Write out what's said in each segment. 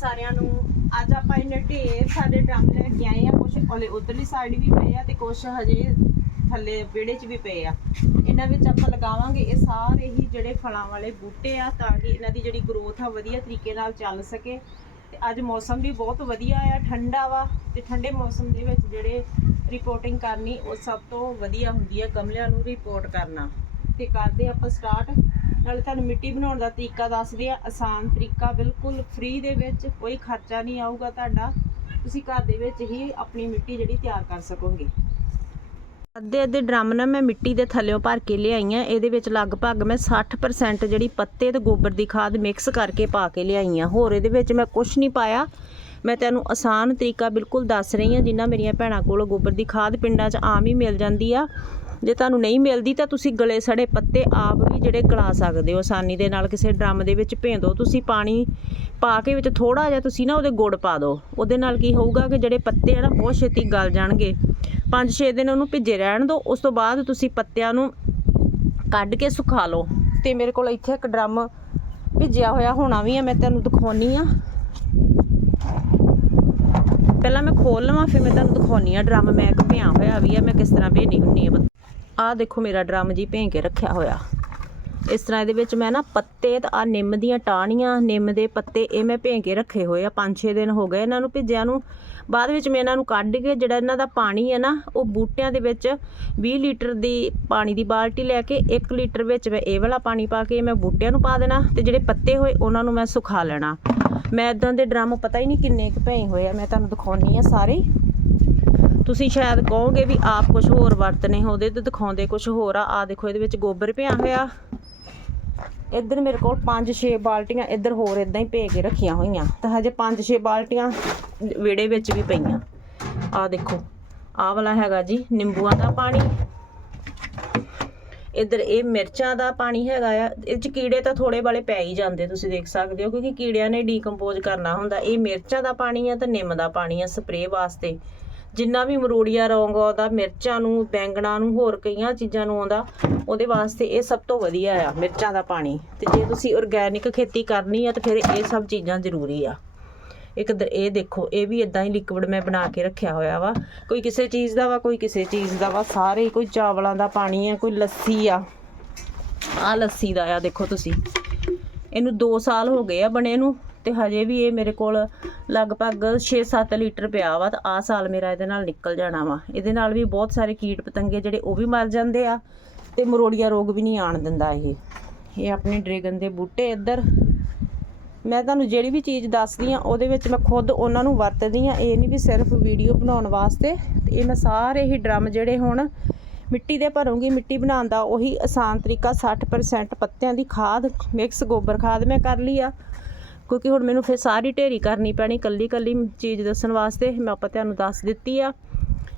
ਸਾਰਿਆਂ ਨੂੰ ਅੱਜ ਆਪਾਂ ਇਹਨੇ ਢੇਰ ਸਾਡੇ ਡਰਮ ਲੈ ਕੇ ਆਏ ਆ ਕੁਝ ਉਹਲੇ ਉਧਰਲੀ ਸਾਈਡ ਵੀ ਪਏ ਆ ਤੇ ਕੁਝ ਹਜੇ ਥੱਲੇ ਵਿਹੜੇ 'ਚ ਵੀ ਪਏ ਆ। ਇਹਨਾਂ ਵਿੱਚ ਆਪਾਂ ਲਗਾਵਾਂਗੇ ਇਹ ਸਾਰੇ ਹੀ ਜਿਹੜੇ ਫਲਾਂ ਵਾਲੇ ਬੂਟੇ ਆ, ਤਾਂ ਕਿ ਇਹਨਾਂ ਦੀ ਜਿਹੜੀ ਗਰੋਥ ਆ ਵਧੀਆ ਤਰੀਕੇ ਨਾਲ ਚੱਲ ਸਕੇ। ਤੇ ਅੱਜ ਮੌਸਮ ਵੀ ਬਹੁਤ ਵਧੀਆ ਆ, ਠੰਡਾ ਵਾ, ਤੇ ਠੰਡੇ ਮੌਸਮ ਦੇ ਵਿੱਚ ਜਿਹੜੇ ਰਿਪੋਰਟਿੰਗ ਕਰਨੀ ਉਹ ਸਭ ਤੋਂ ਵਧੀਆ ਹੁੰਦੀ ਆ ਗਮਲਿਆਂ ਨੂੰ ਰਿਪੋਰਟ ਕਰਨਾ। ਤੇ ਕਰਦੇ ਆਪਾਂ ਸਟਾਰਟ ਨਾਲੇ ਤੁਹਾਨੂੰ ਮਿੱਟੀ ਬਣਾਉਣ ਦਾ ਤਰੀਕਾ ਦੱਸਦੇ ਆ, ਆਸਾਨ ਤਰੀਕਾ, ਬਿਲਕੁਲ ਫ੍ਰੀ ਦੇ ਵਿੱਚ ਕੋਈ ਖਰਚਾ ਨਹੀਂ ਆਊਗਾ ਤੁਹਾਡਾ। ਤੁਸੀਂ ਘਰ ਦੇ ਵਿੱਚ ਹੀ ਆਪਣੀ ਮਿੱਟੀ ਜਿਹੜੀ ਤਿਆਰ ਕਰ ਸਕੋਗੇ। ਅੱਧੇ ਅੱਧੇ ਡਰਮ ਨਾਲ ਮੈਂ ਮਿੱਟੀ ਦੇ ਥੱਲੇੋਂ ਭਰ ਕੇ ਲਿਆਈ ਆ ਇਹਦੇ ਵਿੱਚ ਲਗਭਗ ਮੈਂ 60% ਜਿਹੜੀ ਪੱਤੇ ਤੇ ਗੋਬਰ ਦੀ ਖਾਦ ਮਿਕਸ ਕਰਕੇ ਪਾ ਕੇ ਲਿਆਈ ਆ ਹੋਰ ਇਹਦੇ ਵਿੱਚ ਮੈਂ ਕੁਝ ਨਹੀਂ ਪਾਇਆ। ਮੈਂ ਤੈਨੂੰ ਆਸਾਨ ਤਰੀਕਾ ਬਿਲਕੁਲ ਦੱਸ ਰਹੀ ਆ ਜਿੰਨਾ ਮੇਰੀਆਂ ਭੈਣਾਂ ਕੋਲ ਗੋਬਰ ਦੀ ਖਾਦ ਪਿੰਡਾਂ 'ਚ ਆਮ ਹੀ ਮਿਲ ਜਾਂਦੀ ਆ। ਜੇ ਤੁਹਾਨੂੰ ਨਹੀਂ ਮਿਲਦੀ ਤਾਂ ਤੁਸੀਂ ਗਲੇ ਸੜੇ ਪੱਤੇ ਆਪ ਵੀ ਜਿਹੜੇ ਗਲਾ ਸਕਦੇ ਹੋ। ਆਸਾਨੀ ਦੇ ਨਾਲ ਕਿਸੇ ਡਰਮ ਦੇ ਵਿੱਚ ਭੇਂ ਦਿਓ ਤੁਸੀਂ ਪਾਣੀ ਪਾ ਕੇ ਵਿੱਚ ਥੋੜਾ ਜਿਹਾ ਤੁਸੀਂ ਨਾ ਉਹਦੇ ਗੁੜ ਪਾ ਦਿਓ। ਉਹਦੇ ਨਾਲ ਕੀ ਹੋਊਗਾ ਕਿ ਜਿਹੜੇ ਪੱਤੇ ਆ ਨਾ, ਬਹੁਤ ਛੇਤੀ ਗਲ ਜਾਣਗੇ। 5-6 ਦਿਨ ਉਹਨੂੰ ਭਿੱਜੇ ਰਹਿਣ ਦਿਓ। ਉਸ ਤੋਂ ਬਾਅਦ ਤੁਸੀਂ ਪੱਤਿਆਂ ਨੂੰ ਕੱਢ ਕੇ ਸੁਖਾ ਲਓ। ਤੇ ਮੇਰੇ ਕੋਲ ਇੱਥੇ ਇੱਕ ਡਰਮ ਭਿੱਜਿਆ ਹੋਇਆ ਹੋਣਾ ਵੀ ਆ, ਮੈਂ ਤੁਹਾਨੂੰ ਦਿਖਾਉਣੀ ਆ। ਪਹਿਲਾਂ ਮੈਂ ਖੋਲ ਲਵਾਂ, ਫਿਰ ਮੈਂ ਤੁਹਾਨੂੰ ਦਿਖਾਉਣੀ ਆ। ਡਰਮ ਮੈਂ ਇੱਕ ਭਿਆ ਹੋਇਆ ਵੀ ਆ, ਮੈਂ ਕਿਸ ਤਰ੍ਹਾਂ ਭੇਣੀ ਹੁੰਨੀ ਆ ਆਹ ਦੇਖੋ ਮੇਰਾ ਡਰਮ ਜੀ ਭੇਂ ਕੇ ਰੱਖਿਆ ਹੋਇਆ। ਇਸ ਤਰ੍ਹਾਂ ਇਹਦੇ ਵਿੱਚ ਮੈਂ ਨਾ ਪੱਤੇ ਤੇ ਆ ਨਿੰਮ ਦੀਆਂ ਟਾਹਣੀਆਂ, ਨਿੰਮ ਦੇ ਪੱਤੇ ਇਹ ਮੈਂ ਭੇਂ ਕੇ ਰੱਖੇ ਹੋਏ ਆ 5-6 ਦਿਨ ਹੋ ਗਏ ਇਹਨਾਂ ਨੂੰ ਭਿੱਜਿਆਂ ਨੂੰ। ਬਾਅਦ ਵਿੱਚ ਮੈਂ ਇਹਨਾਂ ਨੂੰ ਕੱਢ ਕੇ ਜਿਹੜਾ ਇਹਨਾਂ ਦਾ ਪਾਣੀ ਹੈ ਨਾ, ਉਹ ਬੂਟਿਆਂ ਦੇ ਵਿੱਚ 20 ਲੀਟਰ ਦੀ ਪਾਣੀ ਦੀ ਬਾਲਟੀ ਲੈ ਕੇ 1 ਲੀਟਰ ਵਿੱਚ ਮੈਂ ਇਹ ਵਾਲਾ ਪਾਣੀ ਪਾ ਕੇ ਮੈਂ ਬੂਟਿਆਂ ਨੂੰ ਪਾ ਦੇਣਾ ਤੇ ਜਿਹੜੇ ਪੱਤੇ ਹੋਏ ਉਹਨਾਂ ਨੂੰ ਮੈਂ ਸੁਖਾ ਲੈਣਾ। ਮੈਂ ਇਦਾਂ ਦੇ ਡਰਮ ਪਤਾ ਹੀ ਨਹੀਂ ਕਿੰਨੇ ਕੁ ਭੇਂ ਹੋਏ ਆ, ਮੈਂ ਤੁਹਾਨੂੰ ਦਿਖਾਉਣੀ ਆ ਸਾਰੇ। ਤੁਸੀਂ ਸ਼ਾਇਦ ਕਹੋਗੇ ਵੀ ਆਪ ਕੁਝ ਹੋਰ ਵਰਤਨੇ ਉਹਦੇ ਤੇ ਦਿਖਾਉਂਦੇ ਕੁਝ ਹੋਰ ਆ। ਆ ਦੇਖੋ, ਇਹਦੇ ਵਿੱਚ ਗੋਬਰ ਪਿਆ ਹੋਇਆ। ਇੱਧਰ ਮੇਰੇ ਕੋਲ 5-6 ਬਾਲਟੀਆਂ ਇੱਧਰ ਹੋਰ ਇਦਾਂ ਹੀ ਭੇ ਕੇ ਰੱਖੀਆਂ ਹੋਈਆਂ। ਤਾਂ ਹਜੇ 5-6 ਬਾਲਟੀਆਂ ਵਿੜੇ ਵਿੱਚ ਵੀ ਪਈਆਂ। ਆ ਦੇਖੋ ਆ ਵਾਲਾ ਹੈਗਾ ਜੀ, ਨਿੰਬੂਆਂ ਦਾ ਪਾਣੀ। ਇੱਧਰ ਇਹ ਮਿਰਚਾਂ ਦਾ ਪਾਣੀ ਹੈਗਾ ਆ। ਇਹ ਚ ਕੀੜੇ ਤਾਂ ਥੋੜੇ ਵਾਲੇ ਪੈ ਹੀ ਜਾਂਦੇ, ਤੁਸੀਂ ਦੇਖ ਸਕਦੇ ਹੋ, ਕਿਉਂਕਿ ਕੀੜਿਆਂ ਨੇ ਡੀਕੰਪੋਜ਼ ਕਰਨਾ ਹੁੰਦਾ। ਇਹ ਮਿਰਚਾਂ ਦਾ ਪਾਣੀ ਆ ਤੇ ਨਿੰਮ ਦਾ ਪਾਣੀ ਆ ਸਪਰੇਅ ਵਾਸਤੇ। ਜਿੰਨਾ ਵੀ ਮਰੂੜੀਆ, ਰੋਂਗ ਆਉਂਦਾ ਮਿਰਚਾਂ ਨੂੰ, ਬੈਂਗਣਾ ਨੂੰ, ਹੋਰ ਕਈਆਂ ਚੀਜ਼ਾਂ ਨੂੰ ਆਉਂਦਾ, ਉਹਦੇ ਵਾਸਤੇ ਇਹ ਸਭ ਤੋਂ ਵਧੀਆ ਆ, ਮਿਰਚਾਂ ਦਾ ਪਾਣੀ। ਤੇ ਜੇ ਤੁਸੀਂ ਆਰਗੈਨਿਕ ਖੇਤੀ ਕਰਨੀ ਆ, ਤਾਂ ਫਿਰ ਇਹ ਸਭ ਚੀਜ਼ਾਂ ਜ਼ਰੂਰੀ ਆ। ਇੱਕ ਦ- ਇਹ ਦੇਖੋ, ਇਹ ਵੀ ਇਦਾਂ ਹੀ ਲਿਕਵਿਡ ਮੈਂ ਬਣਾ ਕੇ ਰੱਖਿਆ ਹੋਇਆ ਵਾ। ਕੋਈ ਕਿਸੇ ਚੀਜ਼ ਦਾ ਵਾ, ਕੋਈ ਕਿਸੇ ਚੀਜ਼ ਦਾ ਵਾ, ਸਾਰੇ ਕੋਈ ਚਾਵਲਾਂ ਦਾ ਪਾਣੀ ਆ, ਕੋਈ ਲੱਸੀ ਆ। ਆ ਲੱਸੀ ਦਾ ਆ, ਦੇਖੋ ਤੁਸੀਂ। ਇਹਨੂੰ 2 ਸਾਲ ਹੋ ਗਏ ਆ ਬਣੇ ਨੂੰ। ਤੇ ਹਜੇ ਵੀ ਇਹ ਮੇਰੇ ਕੋਲ ਲਗਭਗ 6-7 ਲੀਟਰ ਪਿਆ ਵਾ ਤਾਂ ਆ ਸਾਲ ਮੇਰਾ ਇਹਦੇ ਨਾਲ ਨਿਕਲ ਜਾਣਾ ਵਾ। ਇਹਦੇ ਨਾਲ ਵੀ ਬਹੁਤ ਸਾਰੇ ਕੀਟ ਪਤੰਗੇ ਜਿਹੜੇ ਉਹ ਵੀ ਮਰ ਜਾਂਦੇ ਆ ਤੇ ਮਰੋੜੀਆ ਰੋਗ ਵੀ ਨਹੀਂ ਆਣ ਦਿੰਦਾ ਇਹ। ਇਹ ਆਪਣੇ ਡਰੈਗਨ ਦੇ ਬੂਟੇ ਇੱਧਰ। ਮੈਂ ਤੁਹਾਨੂੰ ਜਿਹੜੀ ਵੀ ਚੀਜ਼ ਦੱਸਦੀ ਆ, ਉਹਦੇ ਵਿੱਚ ਮੈਂ ਖੁਦ ਉਹਨਾਂ ਨੂੰ ਵਰਤਦੀ ਆ। ਇਹ ਨਹੀਂ ਵੀ ਸਿਰਫ ਵੀਡੀਓ ਬਣਾਉਣ ਵਾਸਤੇ। ਤੇ ਇਹ ਮੈਂ ਸਾਰੇ ਹੀ ਡਰਮ ਜਿਹੜੇ ਹੁਣ ਮਿੱਟੀ ਦੇ ਭਰੂੰਗੀ, ਮਿੱਟੀ ਬਣਾਉਣ ਦਾ ਉਹੀ ਆਸਾਨ ਤਰੀਕਾ 60% ਪੱਤਿਆਂ ਦੀ ਖਾਦ, ਮਿਕਸ ਗੋਬਰ ਖਾਦ ਮੈਂ ਕਰ ਲਈ ਆ। ਕਿਉਂਕਿ ਹੁਣ ਮੈਨੂੰ ਫਿਰ ਸਾਰੀ ਢੇਰੀ ਕਰਨੀ ਪੈਣੀ ਕੱਲੀ ਕੱਲੀ ਚੀਜ਼ ਦੱਸਣ ਵਾਸਤੇ, ਮੈਂ ਆਪਾਂ ਤੁਹਾਨੂੰ ਦੱਸ ਦਿੱਤੀ ਆ।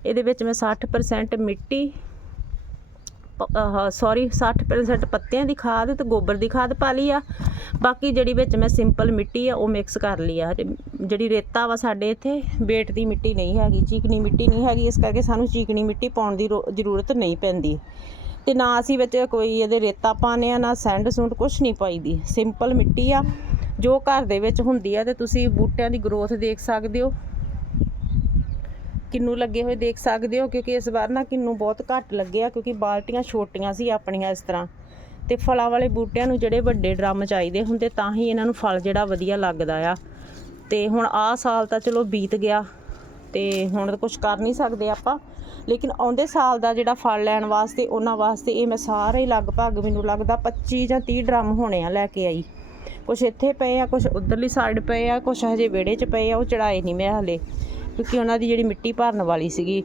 ਇਹਦੇ ਵਿੱਚ ਮੈਂ 60% ਮਿੱਟੀ ਸੌਰੀ 60% ਪੱਤਿਆਂ ਦੀ ਖਾਦ ਤੇ ਗੋਬਰ ਦੀ ਖਾਦ ਪਾ ਲਈ ਆ। ਬਾਕੀ ਜਿਹੜੀ ਵਿੱਚ ਮੈਂ ਸਿੰਪਲ ਮਿੱਟੀ ਆ, ਉਹ ਮਿਕਸ ਕਰ ਲਈ ਆ। ਜਿਹੜੀ ਰੇਤਾ ਵਾ ਸਾਡੇ ਇੱਥੇ, ਬੇਟ ਦੀ ਮਿੱਟੀ ਨਹੀਂ ਹੈਗੀ, ਚੀਕਣੀ ਮਿੱਟੀ ਨਹੀਂ ਹੈਗੀ, ਇਸ ਕਰਕੇ ਸਾਨੂੰ ਚੀਕਣੀ ਮਿੱਟੀ ਪਾਉਣ ਦੀ ਰੋ- ਜ਼ਰੂਰਤ ਨਹੀਂ ਪੈਂਦੀ। ਤੇ ਨਾ ਅਸੀਂ ਵਿੱਚ ਕੋਈ ਇਹਦੇ ਰੇਤਾ ਪਾਉਂਦੇ ਆ, ਨਾ ਸੈਂਡ ਸੁੰਡ ਕੁਝ ਨਹੀਂ ਪਾਈਦੀ। ਸਿੰਪਲ ਮਿੱਟੀ ਆ। ਜੋ ਘਰ ਦੇ ਵਿੱਚ ਹੁੰਦੀ ਆ ਤੇ ਤੁਸੀਂ ਬੂਟਿਆਂ ਦੀ ਗਰੋਥ ਦੇਖ ਸਕਦੇ ਹੋ। ਕਿੰਨੂ ਲੱਗੇ ਹੋਏ ਦੇਖ ਸਕਦੇ ਹੋ ਕਿਉਂਕਿ ਇਸ ਵਾਰ ਨਾ ਕਿੰਨੂ ਬਹੁਤ ਘੱਟ ਲੱਗੇ ਆ ਕਿਉਂਕਿ ਬਾਲਟੀਆਂ ਛੋਟੀਆਂ ਸੀ ਆਪਣੀਆਂ ਇਸ ਤਰ੍ਹਾਂ। ਤੇ ਫਲਾਂ ਵਾਲੇ ਬੂਟਿਆਂ ਨੂੰ ਜਿਹੜੇ ਵੱਡੇ ਡਰਮ ਚਾਹੀਦੇ ਹੁੰਦੇ ਤਾਂ ਹੀ ਇਹਨਾਂ ਨੂੰ ਫਲ ਜਿਹੜਾ ਵਧੀਆ ਲੱਗਦਾ ਆ। ਤੇ ਹੁਣ ਆਹ ਸਾਲ ਤਾਂ ਚਲੋ ਬੀਤ ਗਿਆ ਤੇ ਹੁਣ ਤਾਂ ਕੁਝ ਕਰ ਨਹੀਂ ਸਕਦੇ ਆਪਾਂ। ਲੇਕਿਨ ਆਉਂਦੇ ਸਾਲ ਦਾ ਜਿਹੜਾ ਫਲ ਲੈਣ ਵਾਸਤੇ ਉਹਨਾਂ ਵਾਸਤੇ ਇਹ ਮੈਂ ਸਾਰੇ ਲਗਭਗ ਮੈਨੂੰ ਲੱਗਦਾ 25 ਜਾਂ 30 ਡਰਮ ਹੋਣੇ ਆ ਲੈ ਕੇ ਆਈ। ਕੁਝ ਇੱਥੇ ਪਏ ਆ ਕੁਝ ਉਧਰਲੀ ਸਾਈਡ ਪਏ ਆ ਕੁਝ ਹਜੇ ਵਿਹੜੇ 'ਚ ਪਏ ਆ, ਉਹ ਚੜਾਏ ਨਹੀਂ ਮੈਂ ਹਲੇ, ਕਿਉਂਕਿ ਉਹਨਾਂ ਦੀ ਜਿਹੜੀ ਮਿੱਟੀ ਭਰਨ ਵਾਲੀ ਸੀਗੀ।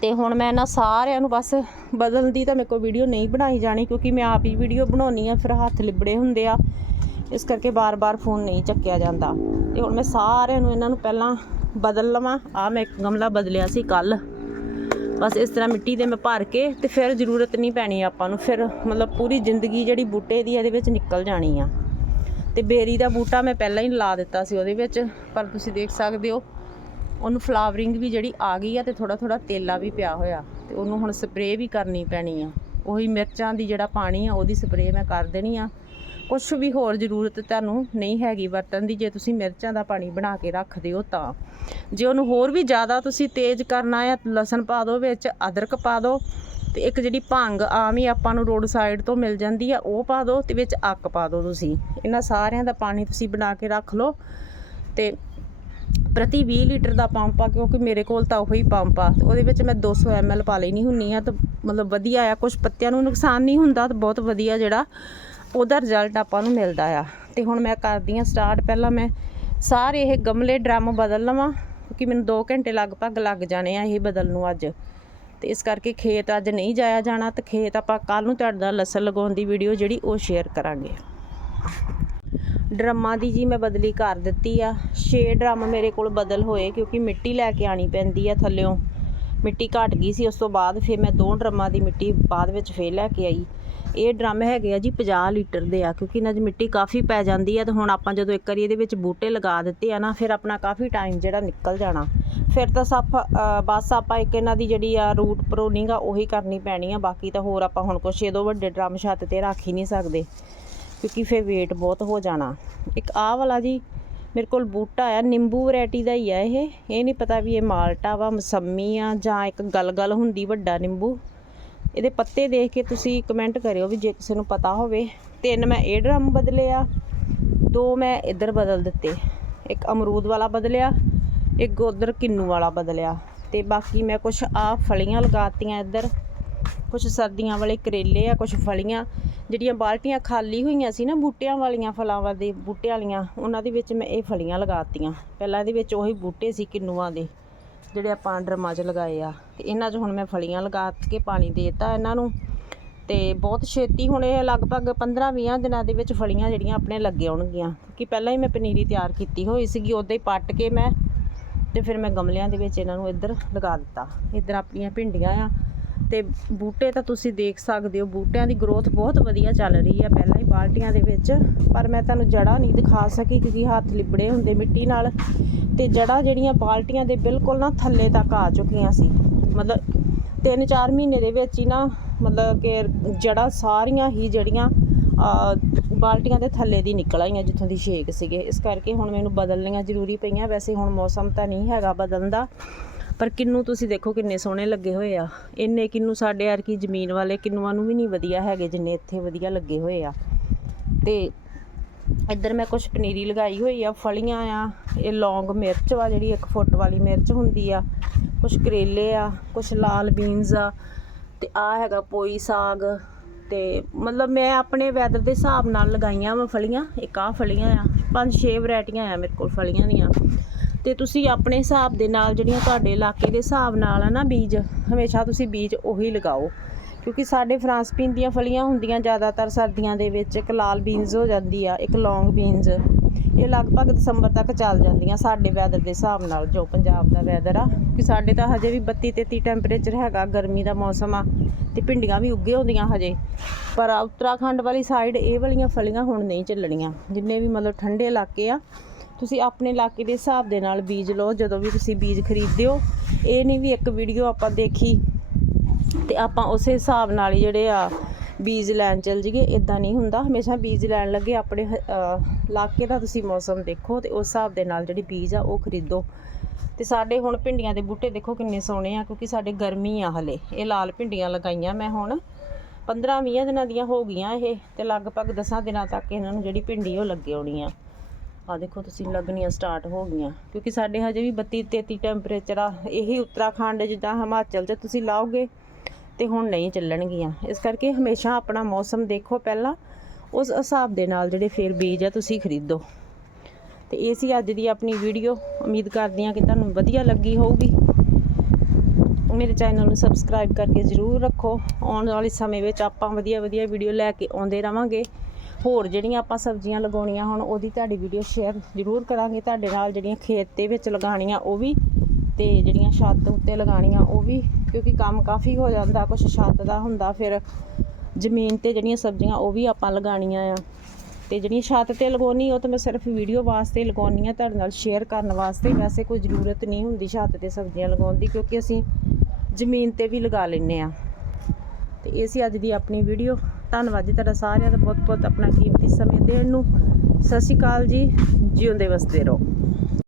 ਤੇ ਹੁਣ ਮੈਂ ਇਹਨਾਂ ਸਾਰਿਆਂ ਨੂੰ ਬਸ ਬਦਲਣ ਦੀ ਤਾਂ ਮੇਰੇ ਕੋਲ ਵੀਡੀਓ ਨਹੀਂ ਬਣਾਈ ਜਾਣੀ, ਕਿਉਂਕਿ ਮੈਂ ਆਪ ਹੀ ਵੀਡੀਓ ਬਣਾਉਣੀ ਆ ਫਿਰ ਹੱਥ ਲਿਬੜੇ ਹੁੰਦੇ ਆ। ਇਸ ਕਰਕੇ ਬਾਰ-ਬਾਰ ਫੋਨ ਨਹੀਂ ਚੱਕਿਆ ਜਾਂਦਾ। ਤੇ ਹੁਣ ਮੈਂ ਸਾਰਿਆਂ ਨੂੰ ਇਹਨਾਂ ਨੂੰ ਪਹਿਲਾਂ ਬਦਲ ਲਵਾਂ। ਆ ਮੈਂ ਇੱਕ ਗਮਲਾ ਬਦਲਿਆ ਸੀ ਕੱਲ ਬਸ ਇਸ ਤਰ੍ਹਾਂ ਮਿੱਟੀ ਦੇ ਮੈਂ ਭਰ ਕੇ ਤੇ ਫਿਰ ਜ਼ਰੂਰਤ ਨਹੀਂ ਪੈਣੀ ਆਪਾਂ ਨੂੰ, ਫਿਰ ਮਤਲਬ ਪੂਰੀ ਜ਼ਿੰਦਗੀ ਜਿਹੜੀ ਬੂਟੇ ਦੀ ਇਹਦੇ ਵਿੱਚ ਨਿਕਲ ਜਾਣੀ ਆ। ਤੇ ਬੇਰੀ ਦਾ ਬੂਟਾ ਮੈਂ ਪਹਿਲਾਂ ਹੀ ਲਾ ਦਿੱਤਾ ਸੀ ਉਹਦੇ ਵਿੱਚ, ਪਰ ਤੁਸੀਂ ਦੇਖ ਸਕਦੇ ਹੋ, ਉਹਨੂੰ ਫਲਾਵਰਿੰਗ ਵੀ ਜਿਹੜੀ ਆ ਗਈ ਆ ਤੇ ਥੋੜਾ ਥੋੜਾ ਤੇਲਾ ਵੀ ਪਿਆ ਹੋਇਆ ਤੇ ਉਹਨੂੰ ਹੁਣ ਸਪਰੇਅ ਵੀ ਕਰਨੀ ਪੈਣੀ ਆ। ਉਹੀ ਮਿਰਚਾਂ ਦੀ ਜਿਹੜਾ ਪਾਣੀ ਆ, ਉਹਦੀ ਸਪਰੇਅ ਮੈਂ ਕਰ ਦੇਣੀ ਆ। ਕੁਝ ਵੀ ਹੋਰ ਜ਼ਰੂਰਤ ਤੁਹਾਨੂੰ ਨਹੀਂ ਹੈਗੀ ਵਰਤਣ ਦੀ, ਜੇ ਤੁਸੀਂ ਮਿਰਚਾਂ ਦਾ ਪਾਣੀ ਬਣਾ ਕੇ ਰੱਖਦੇ ਹੋ ਤਾਂ। ਜੇ ਉਹਨੂੰ ਹੋਰ ਵੀ ਜ਼ਿਆਦਾ ਤੁਸੀਂ ਤੇਜ਼ ਕਰਨਾ ਹੈ ਲਸਣ ਪਾ ਦਿਓ ਵਿੱਚ, ਅਦਰਕ ਪਾ ਦਿਓ ਤੇ ਇੱਕ ਜਿਹੜੀ ਭੰਗ ਆਮ ਹੀ ਆਪਾਂ ਨੂੰ ਰੋਡ ਸਾਈਡ ਤੋਂ ਮਿਲ ਜਾਂਦੀ ਆ, ਉਹ ਪਾ ਦਿਓ ਤੇ ਵਿੱਚ ਅੱਕ ਪਾ ਦਿਓ ਤੁਸੀਂ। ਇਹਨਾਂ ਸਾਰਿਆਂ ਦਾ ਪਾਣੀ ਤੁਸੀਂ ਬਣਾ ਕੇ ਰੱਖ ਲਓ ਤੇ ਪ੍ਰਤੀ 20 ਲੀਟਰ ਦਾ ਪੰਪ ਆ, ਕਿਉਂਕਿ ਮੇਰੇ ਕੋਲ ਤਾਂ ਉਹੀ ਪੰਪ ਆ ਉਹਦੇ ਵਿੱਚ ਮੈਂ 200 ml ਪਾ ਲੈਣੀ ਹੁੰਨੀ ਆ, ਤਾਂ ਮਤਲਬ ਵਧੀਆ ਆ ਕੁਝ ਪੱਤਿਆਂ ਨੂੰ ਨੁਕਸਾਨ ਨਹੀਂ ਹੁੰਦਾ, ਤਾਂ ਬਹੁਤ ਵਧੀਆ ਜਿਹੜਾ ਉਹਦਾ ਰਿਜ਼ਲਟ ਆਪਾਂ ਨੂੰ ਮਿਲਦਾ ਆ। ਤੇ ਹੁਣ ਮੈਂ ਕਰਦੀ ਆ ਸਟਾਰਟ ਪਹਿਲਾਂ ਮੈਂ ਸਾਰੇ ਇਹ ਗਮਲੇ ਡਰਮ ਬਦਲ ਲਵਾਂ, ਕਿਉਂਕਿ ਮੈਨੂੰ 2 ਘੰਟੇ ਲਗਭਗ ਲੱਗ ਜਾਣੇ ਆ ਇਹ ਬਦਲ ਨੂੰ ਅੱਜ। ਤੇ ਇਸ ਕਰਕੇ ਖੇਤ ਅੱਜ ਨਹੀਂ ਜਾਇਆ ਜਾਣਾ, ਤੇ ਖੇਤ ਆਪਾਂ ਕੱਲ ਨੂੰ ਤੁਹਾਡੇ ਨਾਲ ਲਸਣ ਲਗਾਉਣ ਦੀ ਵੀਡੀਓ ਜਿਹੜੀ ਉਹ ਸ਼ੇਅਰ ਕਰਾਂਗੇ। ਡਰਮਾਂ ਦੀ ਜੀ ਮੈਂ ਬਦਲੀ ਕਰ ਦਿੱਤੀ ਆ। 6 ਡਰਮ ਮੇਰੇ ਕੋਲ ਬਦਲ ਹੋਏ, ਕਿਉਂਕਿ ਮਿੱਟੀ ਲੈ ਕੇ ਆਣੀ ਪੈਂਦੀ ਆ ਥੱਲਿਓਂ। ਮਿੱਟੀ ਘਟ ਗਈ ਸੀ, ਉਸ ਤੋਂ ਬਾਅਦ ਫਿਰ ਮੈਂ ਦੋ ਡਰਮਾਂ ਦੀ ਮਿੱਟੀ ਬਾਅਦ ਵਿੱਚ ਫੇਰ ਲੈ ਕੇ ਆਈ। ਇਹ ਡਰਮ ਹੈਗੇ ਆ ਜੀ 50 ਲੀਟਰ ਦੇ ਆ, ਕਿਉਂਕਿ ਇਹਨਾਂ 'ਚ ਮਿੱਟੀ ਕਾਫੀ ਪੈ ਜਾਂਦੀ ਆ ਤੇ ਹੁਣ ਆਪਾਂ ਜਦੋਂ ਇੱਕ ਵਾਰੀ ਇਹਦੇ ਵਿੱਚ ਬੂਟੇ ਲਗਾ ਦਿੱਤੇ ਆ ਨਾ, ਫਿਰ ਆਪਣਾ ਕਾਫੀ ਟਾਈਮ ਜਿਹੜਾ ਨਿਕਲ ਜਾਣਾ। ਫਿਰ ਤਾਂ ਸਫ ਬਸ ਆਪਾਂ ਇੱਕ ਇਹਨਾਂ ਦੀ ਜਿਹੜੀ ਆ ਰੂਟ ਪ੍ਰੋਨਿੰਗ ਆ, ਉਹੀ ਕਰਨੀ ਪੈਣੀ ਆ, ਬਾਕੀ ਤਾਂ ਹੋਰ ਆਪਾਂ ਹੁਣ ਕੁਛ ਇਹਦੋਂ ਵੱਡੇ ਡਰਮ ਛੱਤ ਤੇ ਰੱਖ ਹੀ ਨਹੀਂ ਸਕਦੇ, ਕਿਉਂਕਿ ਫਿਰ weight ਬਹੁਤ ਹੋ ਜਾਣਾ। ਇੱਕ ਆਹ ਵਾਲਾ ਜੀ, ਮੇਰੇ ਕੋਲ ਬੂਟਾ ਆ, ਨਿੰਬੂ ਵੈਰਾਈਟੀ ਦਾ ਹੀ ਆ ਇਹ ਇਹ ਨਹੀਂ ਪਤਾ ਵੀ ਇਹ ਮਾਲਟਾ ਵਾ, ਮਸੰਮੀ ਆ ਜਾਂ ਇੱਕ ਗਲਗਲ ਹੁੰਦੀ ਵੱਡਾ ਨਿੰਬੂ। ਇਹਦੇ ਪੱਤੇ ਦੇਖ ਕੇ ਤੁਸੀਂ ਕਮੈਂਟ ਕਰਿਓ ਵੀ ਜੇ ਕਿਸੇ ਨੂੰ ਪਤਾ ਹੋਵੇ। ਤਿੰਨ ਮੈਂ ਇਹ ਡਰਮ ਬਦਲੇ ਆ ਦੋ ਮੈਂ ਇੱਧਰ ਬਦਲ ਦਿੱਤੇ। ਇੱਕ ਅਮਰੂਦ ਵਾਲਾ ਬਦਲਿਆ, ਇੱਕ ਉਧਰ ਕਿੰਨੂ ਵਾਲਾ ਬਦਲਿਆ। ਤੇ ਬਾਕੀ ਮੈਂ ਕੁਛ ਆ ਫਲੀਆਂ ਲਗਾਤੀਆਂ ਇੱਧਰ। ਕੁਝ ਸਰਦੀਆਂ ਵਾਲੇ ਕਰੇਲੇ ਆ ਕੁਝ ਫਲੀਆਂ। ਜਿਹੜੀਆਂ ਬਾਲਟੀਆਂ ਖਾਲੀ ਹੋਈਆਂ ਸੀ ਨਾ ਬੂਟਿਆਂ ਵਾਲੀਆਂ ਫਲਾਂ ਦੇ, ਬੂਟਿਆਂ ਵਾਲੀਆਂ, ਉਹਨਾਂ ਦੇ ਵਿੱਚ ਮੈਂ ਇਹ ਫਲੀਆਂ ਲਗਾਤੀਆਂ। ਪਹਿਲਾਂ ਇਹਦੇ ਵਿੱਚ ਉਹੀ ਬੂਟੇ ਸੀ ਕਿੰਨੂਆਂ ਦੇ। ਜਿਹੜੇ ਆਪਾਂ ਡਰਮਾਂ 'ਚ ਲਗਾਏ ਆ, ਤੇ ਇਹਨਾਂ 'ਚ ਹੁਣ ਮੈਂ ਫਲੀਆਂ ਲਗਾ ਕੇ ਪਾਣੀ ਦੇਤਾ ਇਹਨਾਂ ਨੂੰ। ਤੇ ਬਹੁਤ ਛੇਤੀ ਹੁਣ ਇਹ ਲਗਭਗ 15-20 ਦਿਨਾਂ ਦੇ ਵਿੱਚ ਫਲੀਆਂ ਜਿਹੜੀਆਂ ਆਪਣੇ ਲੱਗੇ ਆਉਣਗੀਆਂ। ਕਿ ਪਹਿਲਾਂ ਹੀ ਮੈਂ ਪਨੀਰੀ ਤਿਆਰ ਕੀਤੀ ਹੋਈ ਸੀਗੀ ਉਦਾਂ ਹੀ ਪੱਟ ਕੇ ਮੈਂ, ਤੇ ਫਿਰ ਮੈਂ ਗਮਲਿਆਂ ਦੇ ਵਿੱਚ ਇਹਨਾਂ ਨੂੰ ਇੱਧਰ ਲਗਾ ਦਿੱਤਾ। ਇੱਧਰ ਆਪਣੀਆਂ ਭਿੰਡੀਆਂ ਆ, ਤੇ ਬੂਟੇ ਤਾਂ ਤੁਸੀਂ ਦੇਖ ਸਕਦੇ ਹੋ, ਬੂਟਿਆਂ ਦੀ ਗਰੋਥ ਬਹੁਤ ਵਧੀਆ ਚੱਲ ਰਹੀ ਆ ਪਹਿਲਾਂ ਹੀ ਬਾਲਟੀਆਂ ਦੇ ਵਿੱਚ। ਪਰ ਮੈਂ ਤੁਹਾਨੂੰ ਜੜ੍ਹਾਂ ਨਹੀਂ ਦਿਖਾ ਸਕੀ ਕਿਉਂਕਿ ਹੱਥ ਲਿਬੜੇ ਹੁੰਦੇ ਮਿੱਟੀ ਨਾਲ। ਤੇ ਜੜ੍ਹਾਂ ਜਿਹੜੀਆਂ ਬਾਲਟੀਆਂ ਦੇ ਬਿਲਕੁਲ ਨਾ ਥੱਲੇ ਤੱਕ ਆ ਚੁੱਕੀਆਂ ਸੀ। ਮਤਲਬ 3-4 ਮਹੀਨੇ ਦੇ ਵਿੱਚ ਹੀ ਨਾ ਮਤਲਬ ਕਿ ਜੜ੍ਹਾਂ ਸਾਰੀਆਂ ਹੀ ਜਿਹੜੀਆਂ ਬਾਲਟੀਆਂ ਦੇ ਥੱਲੇ ਦੀ ਨਿਕਲ ਆਈਆਂ ਜਿੱਥੋਂ ਦੀ ਛੇਕ ਸੀਗੇ। ਇਸ ਕਰਕੇ ਹੁਣ ਮੈਨੂੰ ਬਦਲਣੀਆਂ ਜ਼ਰੂਰੀ ਪਈਆਂ। ਵੈਸੇ ਹੁਣ ਮੌਸਮ ਤਾਂ ਨਹੀਂ ਹੈਗਾ ਬਦਲਣ ਦਾ, ਪਰ ਕਿੰਨੂ ਤੁਸੀਂ ਦੇਖੋ ਕਿੰਨੇ ਸੋਹਣੇ ਲੱਗੇ ਹੋਏ ਆ। ਇੰਨੇ ਕਿੰਨੂ ਸਾਡੇ ਯਾਰ ਕੀ ਜ਼ਮੀਨ ਵਾਲੇ ਕਿੰਨੂਆਂ ਨੂੰ ਵੀ ਨਹੀਂ ਵਧੀਆ ਹੈਗੇ, ਜਿੰਨੇ ਇੱਥੇ ਵਧੀਆ ਲੱਗੇ ਹੋਏ ਆ। ਤੇ ਇੱਧਰ ਮੈਂ ਕੁਝ ਪਨੀਰੀ ਲਗਾਈ ਹੋਈ ਆ, ਫਲੀਆਂ ਆ, ਇਹ ਲੌਂਗ ਮਿਰਚ ਵਾ ਜਿਹੜੀ 1 ਫੁੱਟ ਵਾਲੀ ਮਿਰਚ ਹੁੰਦੀ ਆ ਕੁਝ ਕਰੇਲੇ ਆ ਕੁਝ ਲਾਲ ਬੀਨਸ ਆ, ਤੇ ਆ ਹੈਗਾ ਪੋਈ ਸਾਗ, ਤੇ ਮਤਲਬ ਮੈਂ ਆਪਣੇ ਵੈਦਰ ਦੇ ਹਿਸਾਬ ਨਾਲ ਲਗਾਈਆਂ ਵਾ ਫਲੀਆਂ, ਇੱਕ ਆ ਫਲੀਆਂ ਆ, ਪੰਜ ਛੇ ਵੈਰਾਈਟੀਆਂ ਆ ਮੇਰੇ ਕੋਲ ਫਲੀਆਂ ਦੀਆਂ, ਤੇ ਤੁਸੀਂ ਆਪਣੇ ਹਿਸਾਬ ਦੇ ਨਾਲ ਜਿਹੜੀਆਂ ਤੁਹਾਡੇ ਇਲਾਕੇ ਦੇ ਹਿਸਾਬ ਨਾਲ ਆ ਨਾ ਬੀਜ, ਹਮੇਸ਼ਾ ਤੁਸੀਂ ਬੀਜ ਉਹੀ ਲਗਾਓ। ਕਿਉਂਕਿ ਸਾਡੇ ਫਰਾਂਸਪੀਨ ਦੀਆਂ ਫਲੀਆਂ ਹੁੰਦੀਆਂ ਜ਼ਿਆਦਾਤਰ ਸਰਦੀਆਂ ਦੇ ਵਿੱਚ, ਇੱਕ ਲਾਲ ਬੀਨਸ ਹੋ ਜਾਂਦੀ ਆ, ਇੱਕ ਲੌਂਗ ਬੀਨਸ ਇਹ ਲਗਭਗ ਦਸੰਬਰ ਤੱਕ ਚੱਲ ਜਾਂਦੀਆਂ ਸਾਡੇ ਵੈਦਰ ਦੇ ਹਿਸਾਬ ਨਾਲ, ਜੋ ਪੰਜਾਬ ਦਾ ਵੈਦਰ ਆ। ਕਿ ਸਾਡੇ ਤਾਂ ਹਜੇ ਵੀ 32 33 ਟੈਂਪਰੇਚਰ ਹੈਗਾ, ਗਰਮੀ ਦਾ ਮੌਸਮ ਆ, ਤੇ ਭਿੰਡੀਆਂ ਵੀ ਉੱਗੇ ਹੁੰਦੀਆਂ ਹਜੇ। ਪਰ ਉੱਤਰਾਖੰਡ ਵਾਲੀ ਸਾਈਡ ਇਹ ਵਾਲੀਆਂ ਫਲੀਆਂ ਹੁਣ ਨਹੀਂ ਚੱਲਣੀਆਂ, ਜਿੰਨੇ ਵੀ ਮਤਲਬ ਠੰਡੇ ਇਲਾਕੇ ਆ। ਤੁਸੀਂ ਆਪਣੇ ਇਲਾਕੇ ਦੇ ਹਿਸਾਬ ਦੇ ਨਾਲ ਬੀਜ ਲਓ, ਜਦੋਂ ਵੀ ਤੁਸੀਂ ਬੀਜ ਖਰੀਦਦੇ ਹੋ। ਇਹ ਨਹੀਂ ਵੀ ਇੱਕ ਵੀਡੀਓ ਆਪਾਂ ਦੇਖੀ ਤੇ ਆਪਾਂ ਉਸੇ ਹਿਸਾਬ ਨਾਲ ਹੀ ਜਿਹੜੇ ਆ ਬੀਜ ਲੈਣ ਚੱਲ ਜੀਏ ਇਦਾਂ ਨਹੀਂ ਹੁੰਦਾ। ਹਮੇਸ਼ਾ ਬੀਜ ਲੈਣ ਲੱਗੇ, ਆਪਣੇ ਇਲਾਕੇ ਦਾ ਤੁਸੀਂ ਮੌਸਮ ਦੇਖੋ ਤੇ ਉਸ ਹਿਸਾਬ ਦੇ ਨਾਲ ਜਿਹੜੇ ਬੀਜ ਆ ਉਹ ਖਰੀਦੋ। ਤੇ ਸਾਡੇ ਹੁਣ ਭਿੰਡੀਆਂ ਦੇ ਬੂਟੇ ਦੇਖੋ ਕਿੰਨੇ ਸੋਹਣੇ ਆ, ਕਿਉਂਕਿ ਸਾਡੇ ਗਰਮੀ ਆ ਹਲੇ। ਇਹ ਲਾਲ ਭਿੰਡੀਆਂ ਲਗਾਈਆਂ ਮੈਂ ਹੁਣ। 15-20 ਦਿਨਾਂ ਦੀਆਂ ਹੋ ਗਈਆਂ ਇਹ, ਤੇ ਲਗਭਗ 10 ਦਿਨਾਂ ਤੱਕ ਇਹਨਾਂ ਨੂੰ ਜਿਹੜੀ ਭਿੰਡੀ ਉਹ ਲੱਗੇ ਆਉਣੀ ਆ। ਆ ਦੇਖੋ ਤੁਸੀਂ ਲੱਗਣੀਆਂ ਸਟਾਰਟ ਹੋ ਗਈਆਂ, ਕਿਉਂਕਿ ਸਾਡੇ ਹਜੇ ਵੀ 32 33 ਟੈਂਪਰੇਚਰ ਆ। ਇਹੀ ਉੱਤਰਾਖੰਡ ਜਿੱਦਾਂ ਹਿਮਾਚਲ 'ਚ ਤੁਸੀਂ ਲਾਓਗੇ ਤੇ ਹੁਣ ਨਹੀਂ ਚੱਲਣਗੀਆਂ। ਇਸ ਕਰਕੇ ਹਮੇਸ਼ਾ ਆਪਣਾ ਮੌਸਮ ਦੇਖੋ ਪਹਿਲਾਂ। ਉਸ ਹਿਸਾਬ ਦੇ ਨਾਲ ਜਿਹੜੇ ਫੇਰ ਬੀਜ ਆ, ਤੁਸੀਂ ਖਰੀਦੋ। ਤੇ ਇਹ ਸੀ ਅੱਜ ਦੀ ਆਪਣੀ ਵੀਡੀਓ। ਉਮੀਦ ਕਰਦੀ ਹਾਂ ਕਿ ਤੁਹਾਨੂੰ ਵਧੀਆ ਲੱਗੀ ਹੋਊਗੀ। ਮੇਰੇ ਚੈਨਲ ਨੂੰ ਸਬਸਕ੍ਰਾਈਬ ਕਰਕੇ ਜ਼ਰੂਰ ਰੱਖੋ। ਆਉਣ ਵਾਲੇ ਸਮੇਂ ਵਿੱਚ ਆਪਾਂ ਵਧੀਆ ਵਧੀਆ ਵੀਡੀਓ ਲੈ ਕੇ ਆਉਂਦੇ ਰਵਾਂਗੇ। ਹੋਰ ਜਿਹੜੀਆਂ ਆਪਾਂ ਸਬਜ਼ੀਆਂ ਲਗਾਉਣੀਆਂ ਹੁਣ, ਉਹਦੀ ਤੁਹਾਡੀ ਵੀਡੀਓ ਸ਼ੇਅਰ ਜ਼ਰੂਰ ਕਰਾਂਗੇ। ਤੁਹਾਡੇ ਨਾਲ ਜਿਹੜੀਆਂ ਖੇਤ ਦੇ ਵਿੱਚ ਲਗਾਉਣੀਆਂ, ਉਹ ਵੀ ਤੇ ਜਿਹੜੀਆਂ ਛੱਤ ਉੱਤੇ ਲਗਾਉਣੀਆਂ, ਉਹ ਵੀ ਕਿਉਂਕਿ ਕੰਮ ਕਾਫੀ ਹੋ ਜਾਂਦਾ ਕੁਝ ਛੱਤ ਦਾ ਹੁੰਦਾ, ਫਿਰ ਜ਼ਮੀਨ ਤੇ ਜਿਹੜੀਆਂ ਸਬਜ਼ੀਆਂ, ਉਹ ਵੀ ਆਪਾਂ ਲਗਾਉਣੀਆਂ ਆ। ਤੇ ਜਿਹੜੀਆਂ ਛੱਤ ਤੇ ਲਗਾਉਣੀ, ਉਹ ਤਾਂ ਮੈਂ ਸਿਰਫ ਵੀਡੀਓ ਵਾਸਤੇ ਲਗਾਉਣੀ ਆ, ਤੁਹਾਡੇ ਨਾਲ ਸ਼ੇਅਰ ਕਰਨ ਵਾਸਤੇ। ਵੈਸੇ ਕੋਈ ਜ਼ਰੂਰਤ ਨਹੀਂ ਹੁੰਦੀ ਛੱਤ ਤੇ ਸਬਜ਼ੀਆਂ ਲਗਾਉਣ ਦੀ, ਕਿਉਂਕਿ ਅਸੀਂ ਜ਼ਮੀਨ ਤੇ ਵੀ ਲਗਾ ਲੈਂਦੇ ਆ। ਤੇ ਇਹ ਸੀ ਅੱਜ ਦੀ ਆਪਣੀ ਵੀਡੀਓ। ਧੰਨਵਾਦ ਜੀ ਤੁਹਾਡਾ ਸਾਰਿਆਂ ਦਾ। ਬਹੁਤ ਬਹੁਤ ਆਪਣਾ ਕੀਮਤੀ ਸਮੇਂ ਦੇਣ ਨੂੰ। ਸਤਿ ਸ਼੍ਰੀ ਅਕਾਲ ਜੀ। ਜਿਉਂਦੇ ਵਸਦੇ ਰਹੋ।